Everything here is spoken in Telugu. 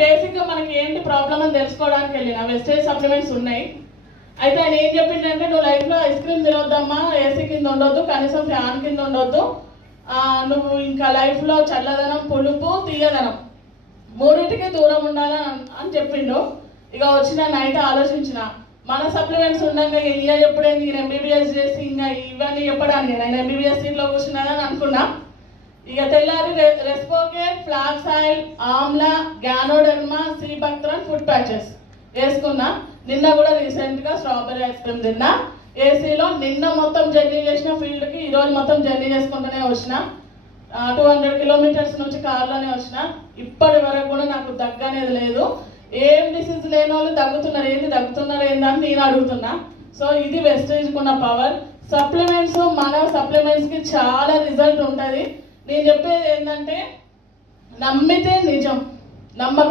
బేసిక్గా మనకి ఏంటి ప్రాబ్లం అని తెలుసుకోవడానికి వెళ్ళిన వెస్టేజ్ సప్లిమెంట్స్ ఉన్నాయి. అయితే ఆయన ఏం చెప్పిండంటే, నువ్వు లైఫ్లో ఐస్ క్రీమ్ తినొద్దమ్మా, ఏసీ కింద ఉండొద్దు, కనీసం ఫ్యాన్ కింద ఉండొద్దు, నువ్వు ఇంకా లైఫ్లో చల్లదనం, పులుపు, తీయదనం మూడింటికి దూరం ఉండాలని అని చెప్పిండు. ఇక వచ్చిన నైట్ ఆలోచించిన, మన సప్లిమెంట్స్ ఉండగా ఇక ఎప్పుడైంది నేను ఎంబీబీఎస్ చేసి ఇంకా ఇవన్నీ చెప్పడానికి నేను ఎంబీబీఎస్ సీట్లో కూర్చున్నానని అనుకున్నా. ఇక తెల్లారి రెస్పోకేట్, flax oil, amla, ganoderma, sea buckthorn food patches వేసుకున్నా. నిన్న కూడా రీసెంట్గా స్ట్రాబెరీ ఐస్ క్రీమ్ తిన్నా ఏసీలో. నిన్న మొత్తం జర్నీ చేసిన ఫీల్డ్కి, ఈరోజు మొత్తం జర్నీ చేసుకుంటూనే వచ్చిన. 200 కిలోమీటర్స్ నుంచి కార్లోనే వచ్చిన. ఇప్పటి వరకు కూడా నాకు దగ్గు అనేది లేదు. ఏం డిసీజ్ లేని వాళ్ళు దగ్గుతున్నారు ఏందని నేను అడుగుతున్నా. సో ఇది వెస్టేజ్కి ఉన్న పవర్. సప్లిమెంట్స్, మన సప్లిమెంట్స్కి చాలా రిజల్ట్ ఉంటుంది. నేను చెప్పేది ఏంటంటే, నమ్మితే నిజం, నమ్మకం